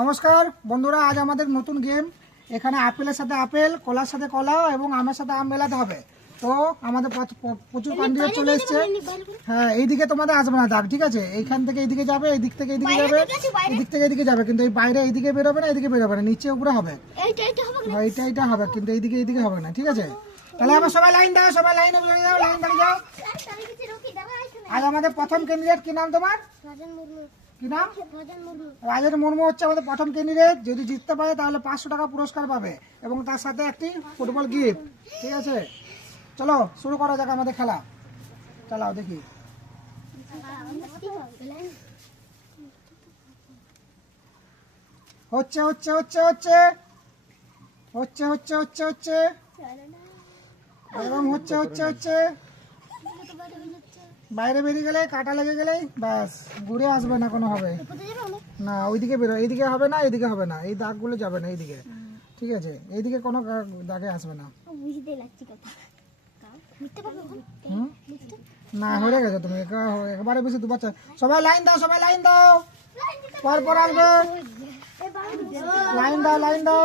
নমস্কার বন্ধুরা, আজ আমাদের নতুন গেম। এখানে আপেলের সাথে আপেল, কলার সাথে কলা এবং আমের সাথে আম মেলাতে হবে। তো আমাদের প্রচুর ক্যান্ডিডেট চলে এসছে। হ্যাঁ, এইদিকে তোমাদের আসবে না দাগ, ঠিক আছে? এইখান থেকে এইদিকে যাবে, এই দিক থেকে এইদিকে যাবে, এই দিক থেকে এইদিকে যাবে, কিন্তু এই বাইরে এইদিকে বেরোবে না, এইদিকে বেরোবে না, নিচে উপরে হবে। এইটা হবে, কিন্তু এইদিকে হবে না, ঠিক আছে? তাহলে আবার সবাই লাইন দাও, সবাই লাইনে দাঁড়িয়ে যাও, লাইন দাঁড়িয়ে যাও। আজ আমাদের প্রথম ক্যান্ডিডেট, কি নাম তোমার? কি নাম? রাজেন মুর্মু হচ্ছে আমাদের প্রথম ক্যান্ডিডেট। যদি জিততে পারে তাহলে 500 টাকা পুরস্কার পাবে এবং তার সাথে একটি ফুটবল গিফট, ঠিক আছে? চলো শুরু করা যাক আমাদের খেলা। চালাও দেখি। হচ্ছে হচ্ছে হচ্ছে হচ্ছে হচ্ছে হচ্ছে হচ্ছে হচ্ছে একদম হচ্ছে হচ্ছে হচ্ছে বাইরে বেরিয়ে গেলে, কাটা লেগে গেলেই ব্যাস, ঘুরে আসবে না কোনো হবে না। ওইদিকে বেরো, এইদিকে হবে না, এইদিকে হবে না, এই দাগগুলো যাবে না এইদিকে, ঠিক আছে? এইদিকে কোনো দাগে আসবে না। না, হয়ে গেছে, তুমি একবারে বেশি দুবার। সবাই লাইন দাও, সবাই লাইন দাও, পর আসবে। লাইন দাও, লাইন দাও।